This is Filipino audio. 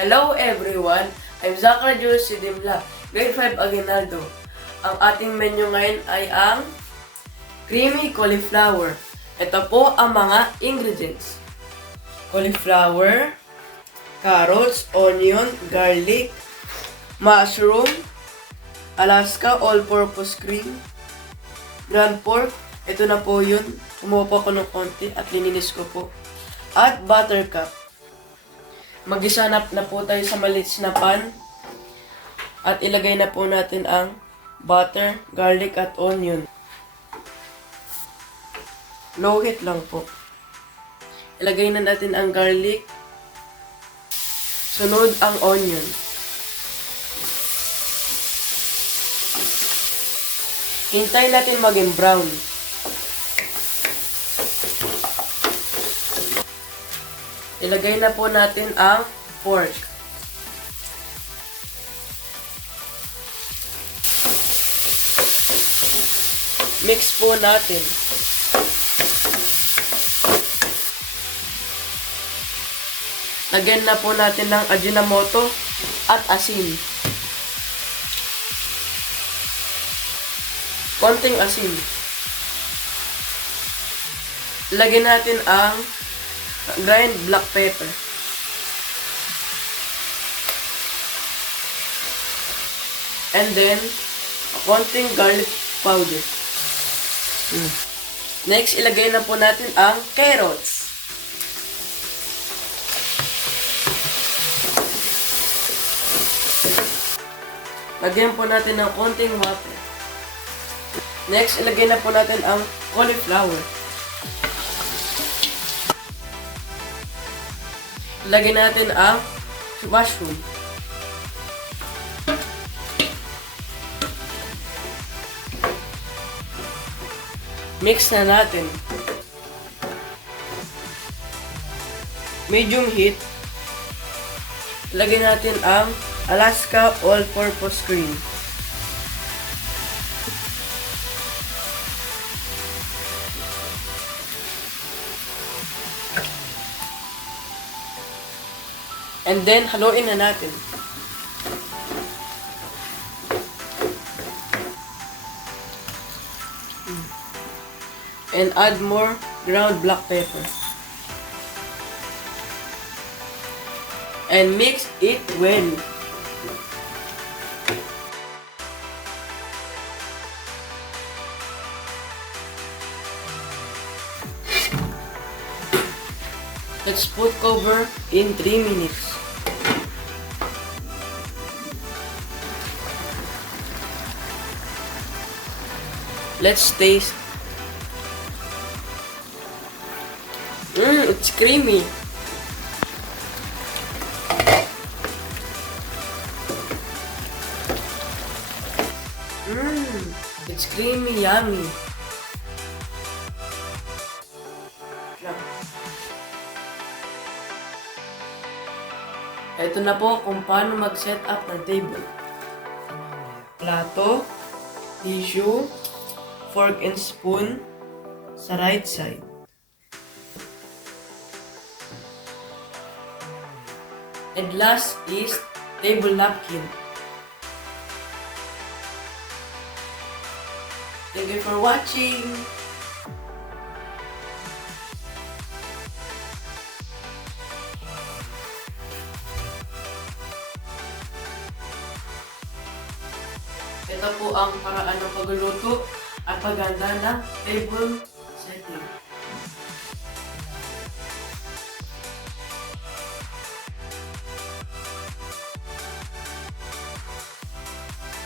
Hello everyone! I'm Zachary Jules Sidimla, grade 5 Aguinaldo. Ang ating menu ngayon ay ang creamy cauliflower. Ito po ang mga ingredients. Cauliflower, carrots, onion, garlic, mushroom, Alaska all-purpose cream, ground pork. Ito na po yun. Kumuha po ako ng konti at lininis ko po. At buttercup. Mag-isa na po tayo sa maliit na pan. At ilagay na po natin ang butter, garlic at onion. Low heat lang po. Ilagay na natin ang garlic. Sunod ang onion. Hintayin natin maging brown. Ilagay na po natin ang pork. Mix po natin. Lagyan na po natin ng Ajinomoto at asin. Konting asin. Lagyan natin ang grind black pepper. And then, konting garlic powder. Next, ilagay na po natin ang carrots. Lagyan po natin ng konting water. Next, ilagay na po natin ang cauliflower. Lagyan natin ang mushroom. Mix na natin. Medium heat. Lagyan natin ang Alaska all-purpose cream. And then, haluin na natin. And add more ground black pepper. And mix it well. Let's put cover in 3 minutes. Let's taste. It's creamy. It's creamy, yummy. Ito na po kung paano mag-set up ng table. Plato, tissue, fork and spoon sa right side. And last is table napkin. Thank you for watching. Ito po ang paraan ng pagluluto at paghanda ng table